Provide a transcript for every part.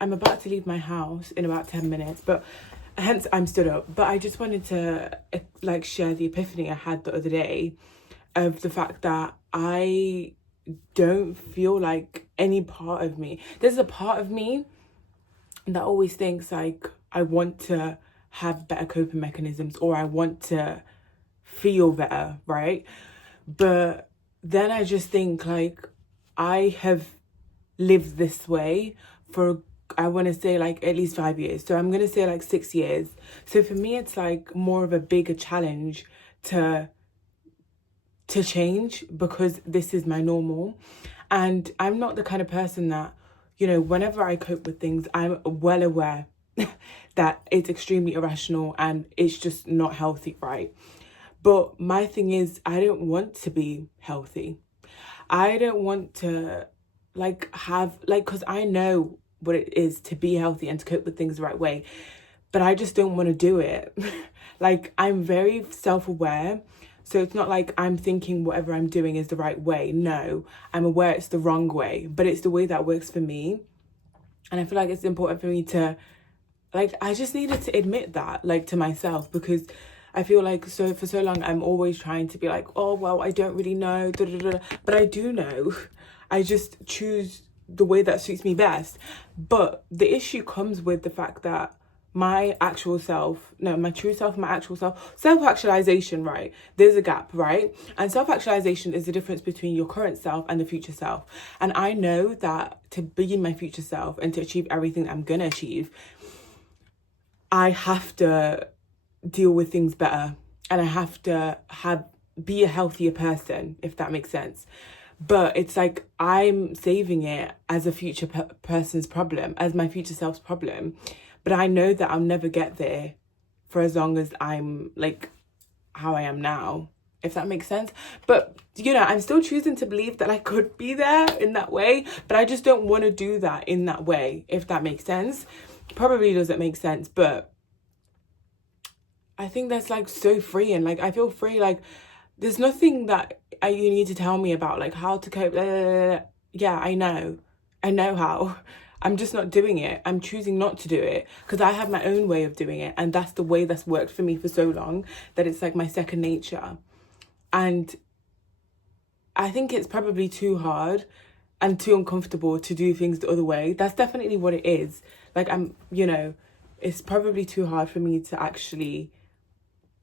I'm about to leave my house in about 10 minutes, but hence I'm stood up. But I just wanted to like share the epiphany I had the other day of the fact that I don't feel like any part of me. There's a part of me that always thinks like I want to have better coping mechanisms or I want to feel better, right? But then I just think like I have lived this way for, I want to say like at least 5 years. So I'm going to say like 6 years. So for me, it's like more of a bigger challenge to change because this is my normal. And I'm not the kind of person that, you know, whenever I cope with things, I'm well aware that it's extremely irrational and it's just not healthy, right? But my thing is, I don't want to be healthy. I don't want to because I know what it is to be healthy and to cope with things the right way, but I just don't want to do it. Like, I'm very self-aware. So it's not like I'm thinking whatever I'm doing is the right way. No, I'm aware it's the wrong way, but it's the way that works for me. And I feel like it's important for me to, like, I just needed to admit that, like, to myself, because I feel like for so long I'm always trying to be like, oh, well, I don't really know, but I do know. I just choose the way that suits me best. But the issue comes with the fact that my true self, my actual self, self-actualization, right? There's a gap, right? And self-actualization is the difference between your current self and the future self. And I know that to be my future self and to achieve everything I'm gonna achieve, I have to deal with things better and I have to be a healthier person, if that makes sense. But it's like I'm saving it as a future person's problem, as my future self's problem. But I know that I'll never get there for as long as I'm like how I am now, if that makes sense. But, you know, I'm still choosing to believe that I could be there in that way, but I just don't want to do that in that way, if that makes sense. Probably doesn't make sense, but I think that's like so free, and like I feel free. Like there's nothing that you need to tell me about like how to cope. Yeah, I know how. I'm just not doing it. I'm choosing not to do it because I have my own way of doing it, and that's the way that's worked for me for so long that it's like my second nature. And I think it's probably too hard and too uncomfortable to do things the other way. That's definitely what it is. Like it's probably too hard for me to actually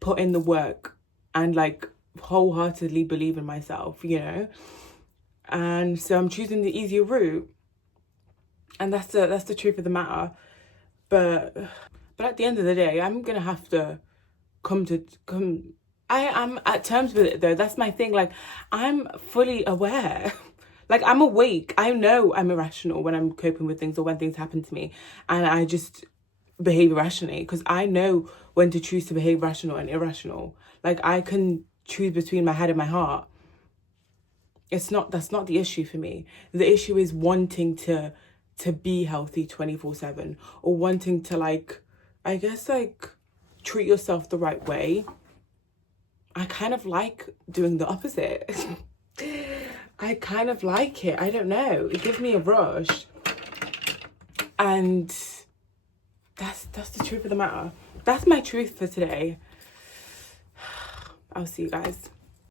put in the work and like wholeheartedly believe in myself, and so I'm choosing the easier route, and that's the truth of the matter. But at the end of the day, I'm gonna have to I am at terms with it though. That's my thing. Like, I'm fully aware. Like, I'm awake. I know I'm irrational when I'm coping with things or when things happen to me, and I just behave irrationally because I know when to choose to behave rational and irrational. Like, I can choose between my head and my heart. That's not the issue for me. The issue is wanting to be healthy 24/7, or wanting to like, I guess, like, treat yourself the right way. I kind of like doing the opposite. I kind of like it. I don't know. It gives me a rush. And that's the truth of the matter. That's my truth for today. I'll see you guys.